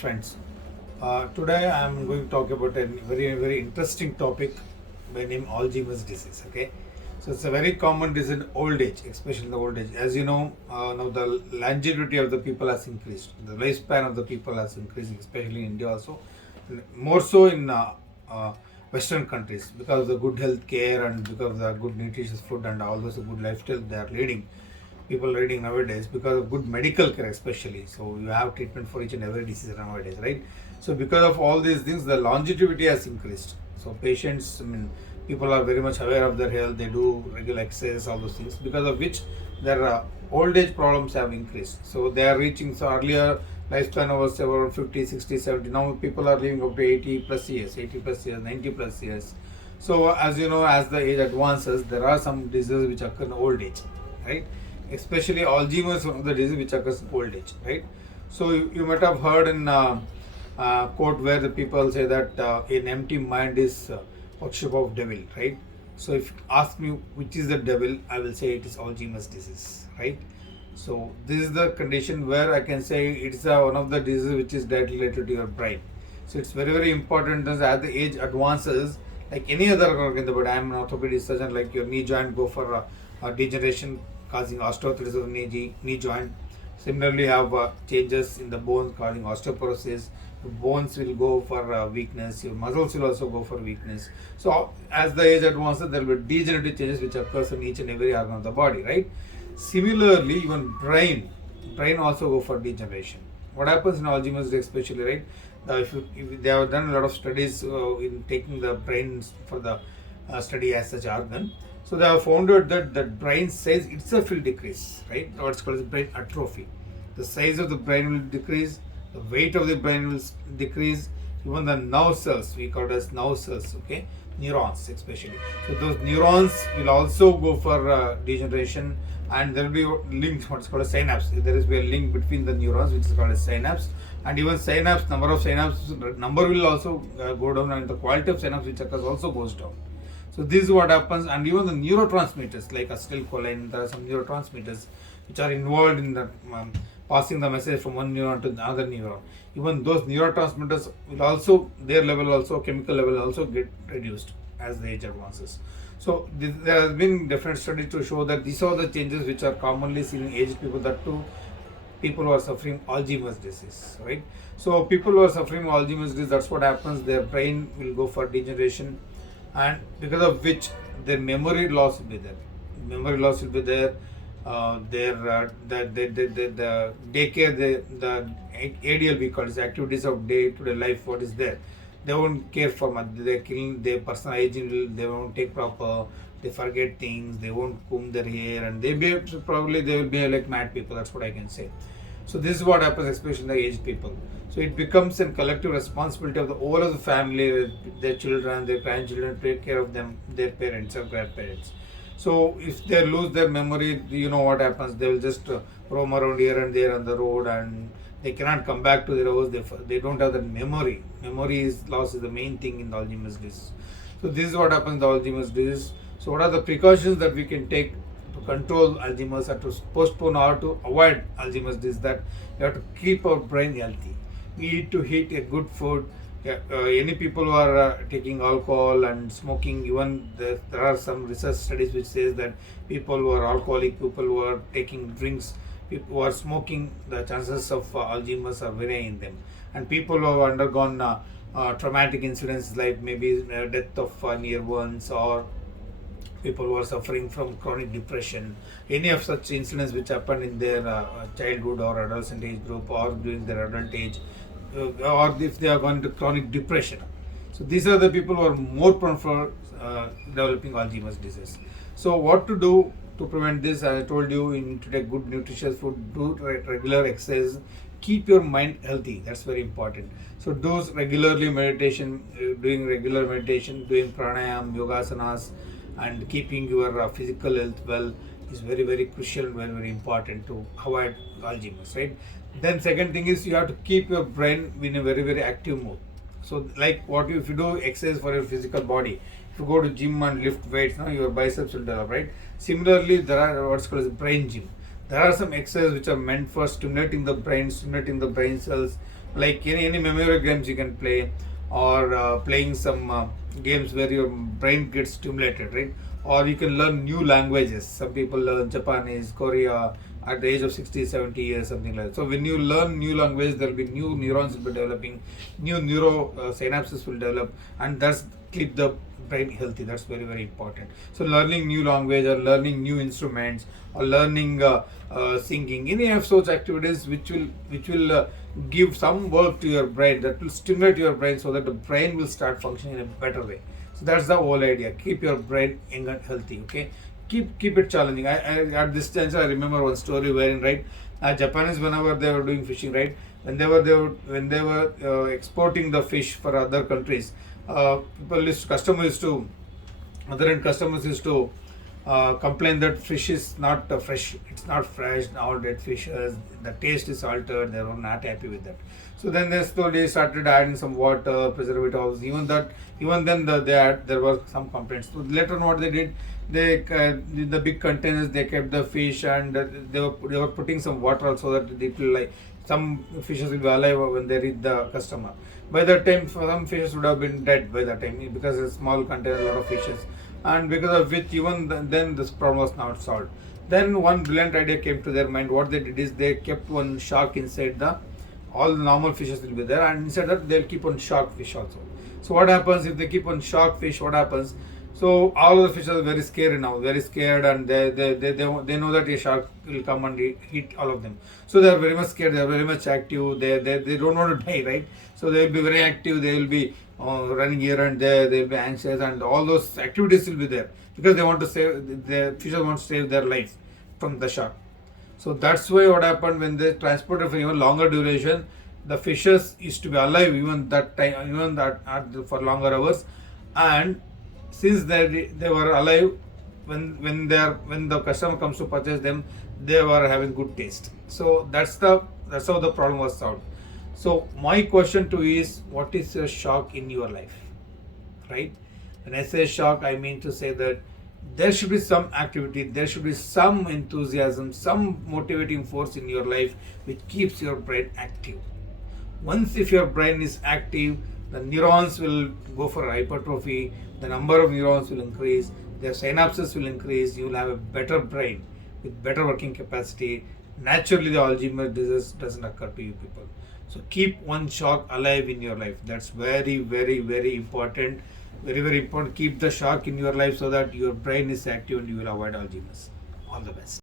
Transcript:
friends. Today I am going to talk about a very interesting topic by name Alzheimer's disease. Okay, so it's a very common disease in old age, especially in the old age. As you know, now the longevity of the people has increased. The lifespan of the people has increased, especially in India also, more so in Western countries because of the good health care and because of the good nutritious food and all those good lifestyle they are leading. People reading nowadays because of good medical care especially, so you have treatment for each and every disease nowadays, right? So because of all these things the longevity has increased. So patients, people are very much aware of their health, they do regular exercise, all those things, because of which their old age problems have increased. So they are reaching, so earlier lifespan was around 50, 60, 70. Now people are living up to 80 plus years, 80 plus years, 90 plus years. So as you know, as the age advances, there are some diseases which occur in old age, right? Especially Alzheimer's, one of the disease which occurs in old age, right? So you might have heard in quote where the people say that an empty mind is workshop of devil, right? So if you ask me which is the devil, I will say it is Alzheimer's disease, right? So this is the condition where I can say it's one of the diseases which is directly related to your brain. So it's very important that as the age advances, like any other organ in the body, I am an orthopedic surgeon, like your knee joint go for degeneration causing osteoarthritis of the knee joint. Similarly, have changes in the bones causing osteoporosis. Your bones will go for weakness. Your muscles will also go for weakness. So as the age advances, there will be degenerative changes which occurs in each and every organ of the body, right? Similarly, even brain also go for degeneration. What happens in Alzheimer's especially, right? If they have done a lot of studies in taking the brains for the study as such organ. So they have found out that the brain size itself will decrease, right? What's called as brain atrophy. The size of the brain will decrease, the weight of the brain will decrease, even the nerve cells, we call it as nerve cells, okay? Neurons especially. So those neurons will also go for degeneration, and there will be links, what's called a synapse. There is a link between the neurons which is called a synapse, and even synapse, number of synapses, number will also go down, and the quality of synapse which occurs also goes down. So this is what happens, and even the neurotransmitters like acetylcholine, there are some neurotransmitters which are involved in the passing the message from one neuron to another neuron. Even those neurotransmitters will also, their level also, chemical level also get reduced as the age advances. So there has been different studies to show that these are the changes which are commonly seen in aged people, that too people who are suffering Alzheimer's disease, right? So people who are suffering Alzheimer's disease, that's what happens, their brain will go for degeneration, and because of which their memory loss will be there. Memory loss will be there. The daycare, the ADL we call it, activities of day-to-day life, what is there. They won't care for much. They're killing their personal hygiene. They won't take proper. They forget things. They won't comb their hair, and they will be like mad people. That's what I can say. So this is what happens, especially in the aged people. So it becomes a collective responsibility of the whole of the family, their children, their grandchildren, to take care of them, their parents or grandparents. So if they lose their memory, you know what happens. They will just roam around here and there on the road, and they cannot come back to their house. They don't have the memory. Memory loss is the main thing in the Alzheimer's disease. So this is what happens in the Alzheimer's disease. So what are the precautions that we can take to control Alzheimer's or to postpone or to avoid Alzheimer's disease? That we have to keep our brain healthy. We need to eat a good food. Any people who are taking alcohol and smoking, even there are some research studies which says that people who are alcoholic, people who are taking drinks, people who are smoking, the chances of Alzheimer's are very high in them. And people who have undergone traumatic incidents like maybe death of near ones, or people who are suffering from chronic depression, any of such incidents which happened in their childhood or adolescent age group or during their adult age, or if they are going to chronic depression. So these are the people who are more prone for developing Alzheimer's disease. So what to do to prevent this? As I told you, you need to take good nutritious food, do regular exercise, keep your mind healthy. That's very important. So do regularly meditation, doing regular meditation, doing pranayam, yogasanas, and keeping your physical health well is very crucial and very important to avoid Alzheimer's, right? Then second thing is you have to keep your brain in a very active mode. So like if you do exercise for your physical body, if you go to gym and lift weights, your biceps will develop, right? Similarly, there are what's called as brain gym. There are some exercises which are meant for stimulating the brain cells, like any memory games you can play, or playing some games where your brain gets stimulated, right? Or you can learn new languages. Some people learn Japanese, Korea at the age of 60, 70 years, something like that. So when you learn new language, there will be new neurons will be developing, new neuro synapses will develop, and that's keep the brain healthy. That's very, very important. So learning new language, or learning new instruments, or learning singing, any of such activities which will give some work to your brain, that will stimulate your brain, so that the brain will start functioning in a better way. So that's the whole idea. Keep your brain young and healthy. Okay, keep it challenging. I at this juncture I remember one story wherein, right, Japanese, whenever they were doing fishing, right, when they were exporting the fish for other countries, other end customers used to complain that fish is not fresh, it's not fresh, all dead fish, the taste is altered, they were not happy with that. So then they slowly started adding some water, preservatives, even then there were some complaints. So later on what they did, they in the big containers they kept the fish, and they were putting some water also, that it will, like, some fishes will be alive when they reach the customer. By that time, some fishes would have been dead by that time, because a small container, a lot of fishes, and because of which even then this problem was not solved. Then one brilliant idea came to their mind. What they did is they kept one shark inside the, all the normal fishes will be there, and inside that they'll keep on shark fish also. So what happens if they keep on shark fish? What happens? So all the fishes are very scared now, very scared, and they know that a shark will come and eat all of them. So they are very much scared. They are very much active. They don't want to die, right? So they will be very active. They will be running here and there. They will be anxious, and all those activities will be there, because they want to save, the fishes want to save their life from the shark. So that's why what happened, when they transported for even longer duration, the fishes used to be alive even that time, even that for longer hours, and since they were alive, when the customer comes to purchase them, they were having good taste. So that's how the problem was solved. So my question to you is, what is a shock in your life, right? When I say shock, I mean to say that there should be some activity, there should be some enthusiasm, some motivating force in your life which keeps your brain active. Once if your brain is active, the neurons will go for hypertrophy, the number of neurons will increase, their synapses will increase, you will have a better brain with better working capacity. Naturally, the Alzheimer's disease doesn't occur to you people. So keep one shock alive in your life. That's very, very, very important. Very, very important. Keep the shock in your life so that your brain is active and you will avoid Alzheimer's. All the best.